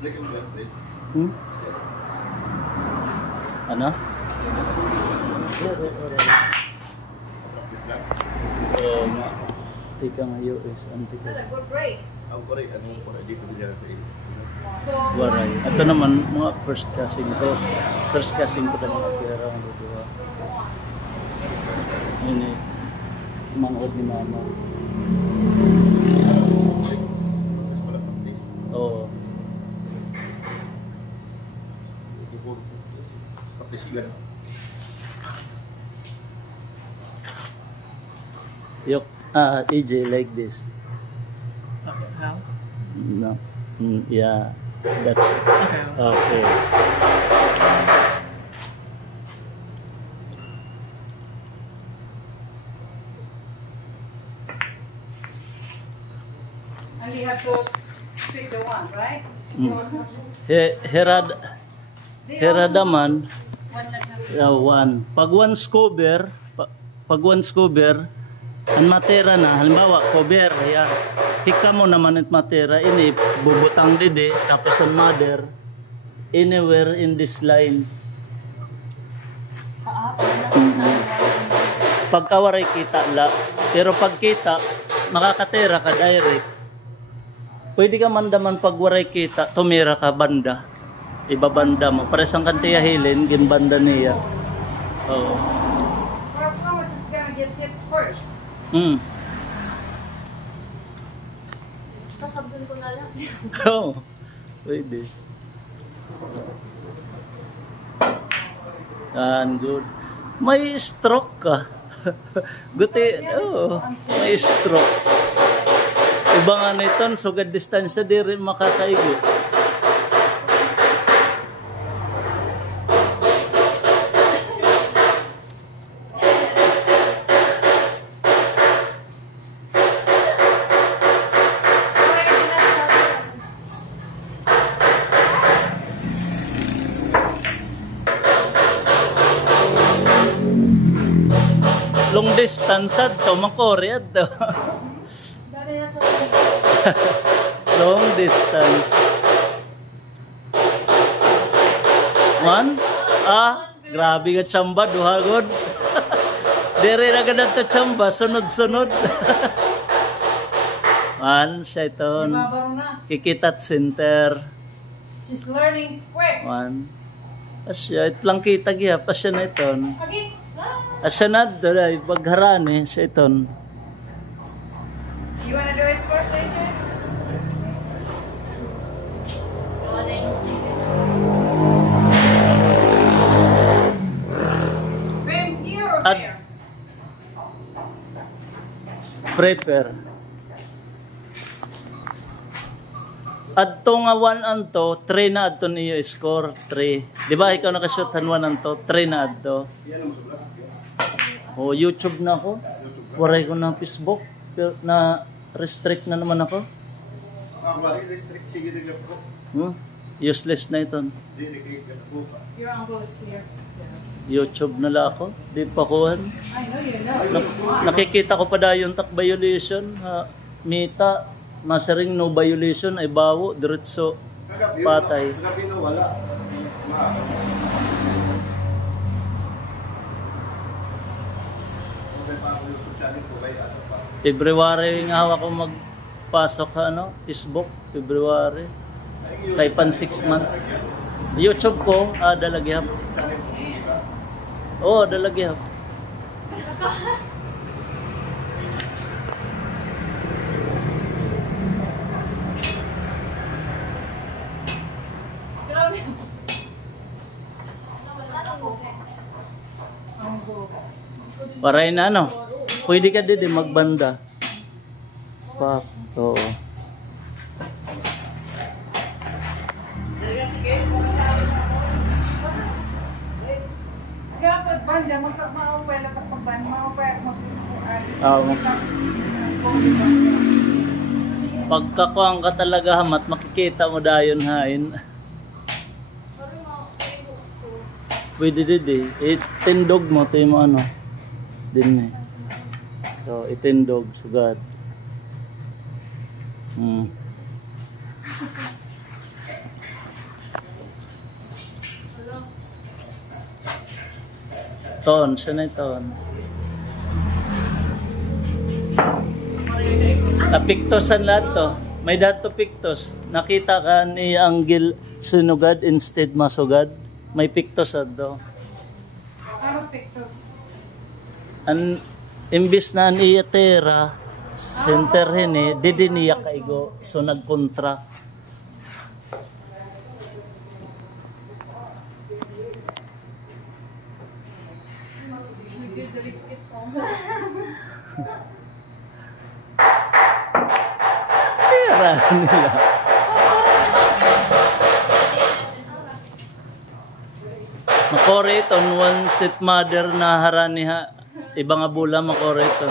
Hmm? Ano? Tika nga US, antika. Good break. Waray. Ito naman, mga first casting ko. First casting ko na mga pera ang dito. Ini, mangod ni mama. Oo. Yok, EJ like this. Okay, how? No. Yeah, that's Okay. okay. And you have to pick the one, right? Heradaman, One like one. Pag one scober, ang matera na, halimbawa, cover, yan. Hika mo naman at matera, ini, bubutang dide, tapos ang mother, anywhere in this line. Pagkawaray kita la, pero pagkita, makakatera ka direct. Pwede ka mandaman pagwaray kita, tumira ka banda. Ibabanda mo. Para isang kantiyahilin, ginbanda niya. Oo. For as long as it's gonna get hit first. Kasabdun ko na lang. Oo. Pwede. Good. May stroke ka. Guti, may stroke. Iba nga nito, sugad distansya di rin makakaigo. Long distance to, makoread to. Long distance. One? Grabe ka tsamba, duhagod. Dere na ganun to tsamba, sunod-sunod. One, siya ito. Kikitat center. She's learning quick. One. Asya, itlang kita giya, pasya na ito. Again. Asya na, dalay, bagharani, siya ito. You wanna do it first, AJ? Bim, here or there? Prepare. Adto nga 1 anto, 3 na adto niyo score, 3. Di ba ikaw nakashoot 1 anto, 3 na adto. Oh, YouTube na ako. Waray ko na Facebook. Na restrict na naman ako. Restrict sige na po. Useless na ito. Your uncle is here. YouTube na lang ako. Di pa kuhan. I know you know. Nakikita ko pa dayon tak violation. Mita, masaring no violation ay bawo, diretso patay. Kagabi na wala. February nga hawak ko magpasok Facebook, February. Kay pan 6 months. YouTube ko, dalaghap. Oh, dalaghap. Paray na pwede ka din magbanda. Pak, oo. Kaya pagbanda, maupwela ka pagbanda, Pagkakuang ka talaga hamat, makikita mo dayon hain. Pwede din itindog mo, ito yung din eh. So, itindog, sugad. Ton, siya na ton. Napiktosan lahat to. May dato piktos. Nakita ka ni Anggil sunugad instead masugad. May piktosan do. Ano pictures? Imbis na niya tera, center hini, di niya kaigo. So nagkontra. Tera nila. Makoreton, one set mother na harani ha. Ibang abula makoreton.